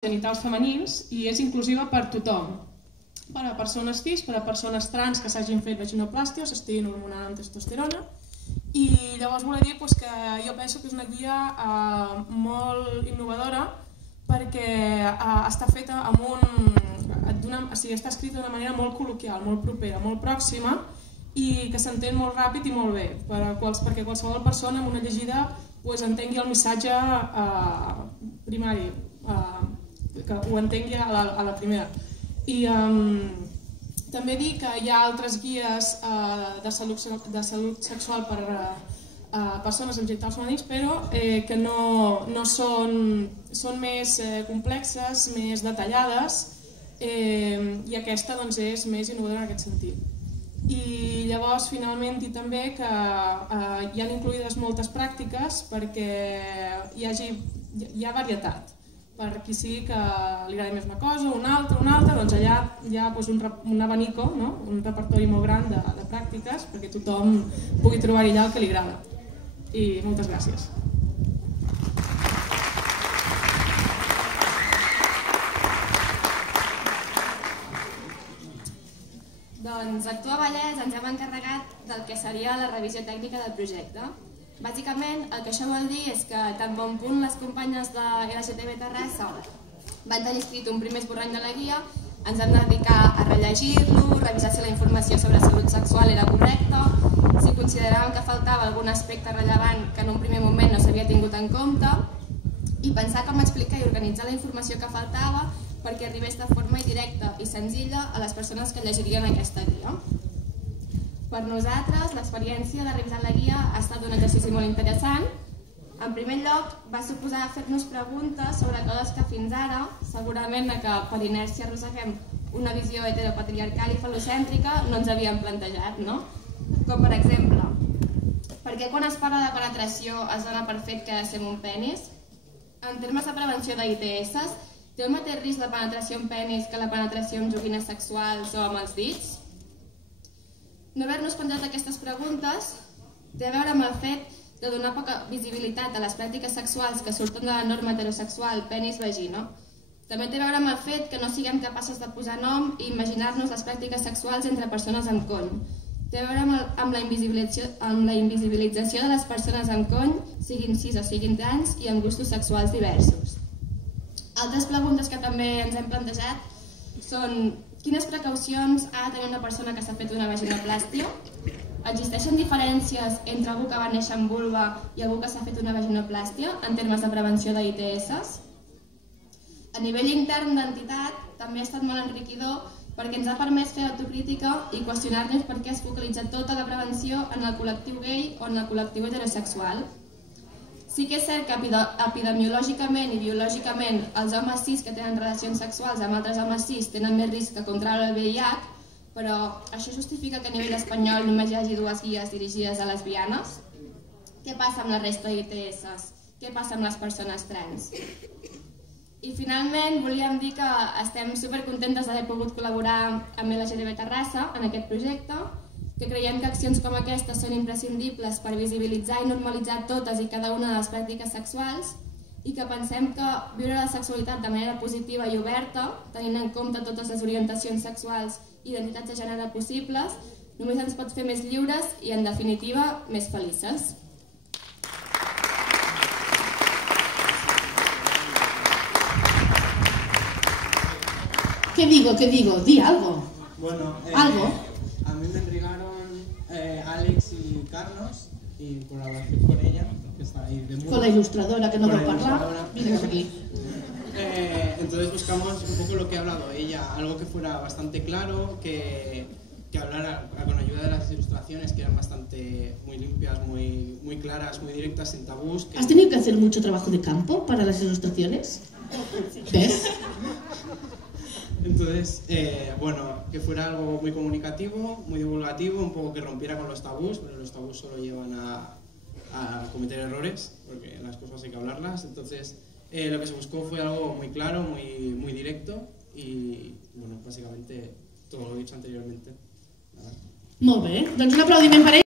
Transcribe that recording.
genitals femenins i és inclusiva per tothom, per a persones cis, per a persones trans que s'hagin fet vaginoplàstia o s'estiguin hormonant amb testosterona. I llavors volia dir que jo penso que és una guia molt innovadora perquè està feta amb està escrita d'una manera molt col·loquial, molt propera, molt pròxima i que s'entén molt ràpid i molt bé perquè qualsevol persona amb una llegida entengui el missatge primari, que ho entengui a la primera. I també dir que hi ha altres guies de salut sexual per a persones amb genitals femenins, però que no són més complexes, més detallades, i aquesta és més innovadora en aquest sentit. I llavors, finalment, dir també que hi han incluïdes moltes pràctiques perquè hi ha varietat. Per qui sigui que li agradi més una cosa o una altra, doncs allà hi ha un abanico, un repertori molt gran de pràctiques perquè tothom pugui trobar-hi allà el que li agrada. I moltes gràcies. Doncs Actua Vallès ens hem encarregat del que seria la revisió tècnica del projecte. Bàsicament, el que això vol dir és que tan bon punt les companyes de LGTB Terrassa van tenir escrit un primer esborrany de la guia, ens vam dedicar a rellegir-lo, revisar si la informació sobre salut sexual era correcta, si consideràvem que faltava algun aspecte rellevant que en un primer moment no s'havia tingut en compte, i pensar com explicar i organitzar la informació que faltava perquè arribés de forma directa i senzilla a les persones que llegirien aquesta guia. Per nosaltres, l'experiència de revisar la guia ha estat un exercici molt interessant. En primer lloc, va suposar fer-nos preguntes sobre coses que fins ara, segurament que per inèrcia arrosseguem una visió heteropatriarcal i falocèntrica, no ens havíem plantejat, no? Com per exemple, per què quan es parla de penetració es dona per fet que som un penis? En termes de prevenció d'ITS, té el mateix risc la penetració amb penis que la penetració amb joguines sexuals o amb els dits? No haver-nos plantejat aquestes preguntes té a veure amb el fet de donar poca visibilitat a les pràctiques sexuals que surten de la norma heterosexual penis-vagina. També té a veure amb el fet que no siguem capaces de posar nom i imaginar-nos les pràctiques sexuals entre persones amb cony. Té a veure amb la invisibilització de les persones amb cony, siguin cis o siguin trans, i amb gustos sexuals diversos. Altres preguntes que també ens hem plantejat són: quines precaucions ha de tenir una persona que s'ha fet una vaginoplàstia? Existeixen diferències entre algú que va néixer amb vulva i algú que s'ha fet una vaginoplàstia en termes de prevenció d'ITS? A nivell intern d'entitat també ha estat molt enriquidor perquè ens ha permès fer autocrítica i qüestionar-nos per què es focalitza tota la prevenció en el col·lectiu gai o en el col·lectiu heterosexual. Sí que és cert que epidemiològicament i biològicament els homes cis que tenen relacions sexuals amb altres homes cis tenen més risc de contraure el VIH, però això justifica que a nivell espanyol només hi hagi 2 guies dirigides a lesbianes? Què passa amb la resta d'ITS? Què passa amb les persones trans? I finalment volíem dir que estem supercontentes d'haver pogut col·laborar amb LGTB Terrassa en aquest projecte, que creiem que accions com aquestes són imprescindibles per visibilitzar i normalitzar totes i cada una de les pràctiques sexuals i que pensem que viure la sexualitat de manera positiva i oberta, tenint en compte totes les orientacions sexuals i identitats de gènere possibles, només ens pot fer més lliures i, en definitiva, més felices. ¿Qué digo? Di algo. Bueno, ¿Algo? A mí me entregaron Alex y Carlos y colaboración con ella, que está ahí de Con la ilustradora que no va a hablar. Mira aquí. Entonces buscamos un poco lo que ha hablado ella, algo que fuera bastante claro, que hablara con ayuda de las ilustraciones, que eran bastante muy limpias, muy claras, muy directas, sin tabús. ¿Has tenido que hacer mucho trabajo de campo para las ilustraciones? ¿Ves? Entonces, bueno, que fuera algo muy comunicativo, muy divulgativo, un poco que rompiera con los tabús, porque los tabús solo llevan a cometer errores, porque las cosas hay que hablarlas. Entonces, lo que se buscó fue algo muy claro, muy directo y, bueno, básicamente todo lo dicho anteriormente. Molt bé, doncs un aplaudiment per ell.